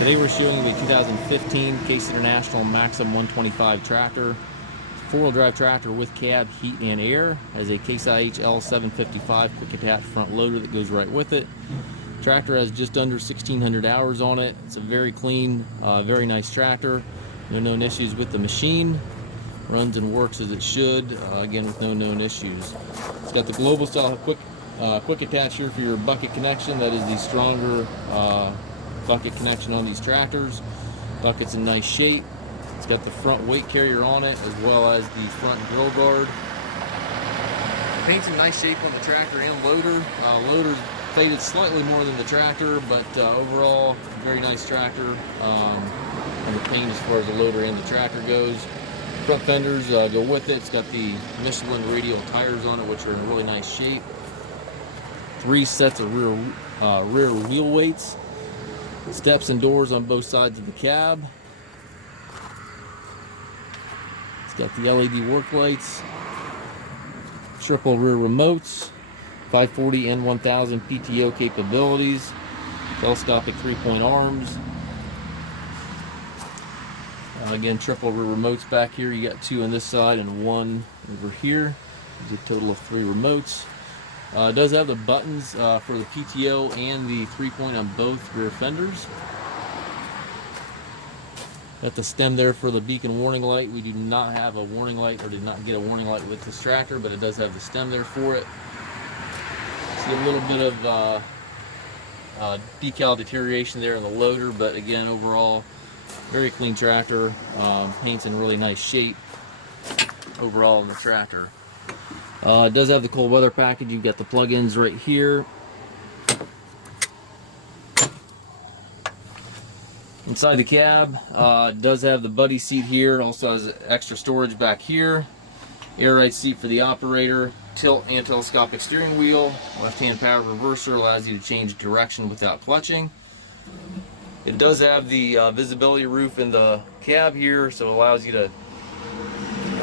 Today we're showing the 2015 Case International Maxxum 125 tractor. Four-wheel drive tractor with cab, heat, and air. Has a Case IH L755 quick attach front loader that goes right with it. Tractor has just under 1,600 hours on it. It's a very clean, very nice tractor. No known issues with the machine. Runs and works as it should, again with no known issues. It's got the global style quick attach here for your bucket connection. That is the stronger bucket connection on these tractors. Bucket's in nice shape. It's got the front weight carrier on it as well as the front grill guard. The paint's in nice shape on the tractor and loader. Loader's faded slightly more than the tractor, but overall very nice tractor. And the paint as far as the loader and the tractor goes. Front fenders go with it. It's got the Michelin Radial tires on it, which are in really nice shape. 3 sets of rear wheel weights. Steps and doors on both sides of the cab. It's got the LED work lights. Triple rear remotes. 540 and 1000 PTO capabilities. Telescopic 3-point arms. Again, triple rear remotes back here. You got 2 on this side and 1 over here. There's a total of 3 remotes. It does have the buttons for the PTO and the 3-point on both rear fenders. Got the stem there for the beacon warning light. We do not have a warning light, or did not get a warning light with this tractor, but it does have the stem there for it. See a little bit of decal deterioration there in the loader, but again, overall, very clean tractor. Paint's in really nice shape overall in the tractor. It does have the cold weather package. You've got the plug-ins right here. Inside the cab, it does have the buddy seat here. Also has extra storage back here. Air ride seat for the operator. Tilt and telescopic steering wheel. Left-hand power reverser allows you to change direction without clutching. It does have the visibility roof in the cab here, so it allows you to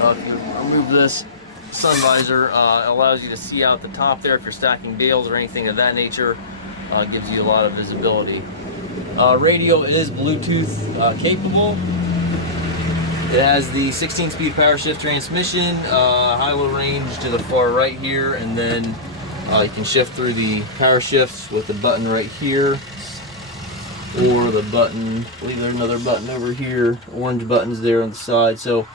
remove this sun visor. Allows you to see out the top there if you're stacking bales or anything of that nature. Gives you a lot of visibility. Radio is Bluetooth capable. It has the 16-speed Powershift transmission, high-low range to the far right here, and then you can shift through the power shifts with the button right here, or the button, I believe there's another button over here, orange buttons there on the side. So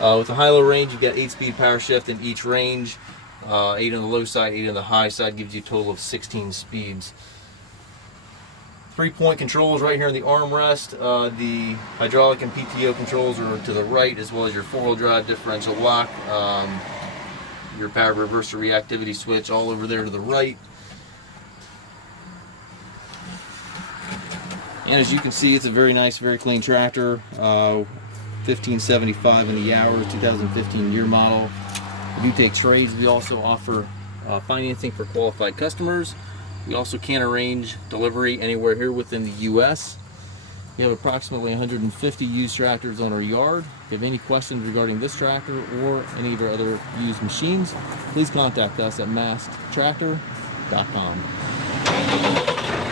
with the high-low range, you've got 8-speed power shift in each range. 8 on the low side, 8 on the high side gives you a total of 16 speeds. 3-point controls right here in the armrest. The hydraulic and PTO controls are to the right, as well as your 4-wheel drive differential lock. Your power reverser reactivity switch all over there to the right. And as you can see, it's a very nice, very clean tractor. 1575 in the hour, 2015 year model. We do take trades. We also offer financing for qualified customers. We also can arrange delivery anywhere here within the U.S. We have approximately 150 used tractors on our yard. If you have any questions regarding this tractor or any of our other used machines, please contact us at masttractor.com.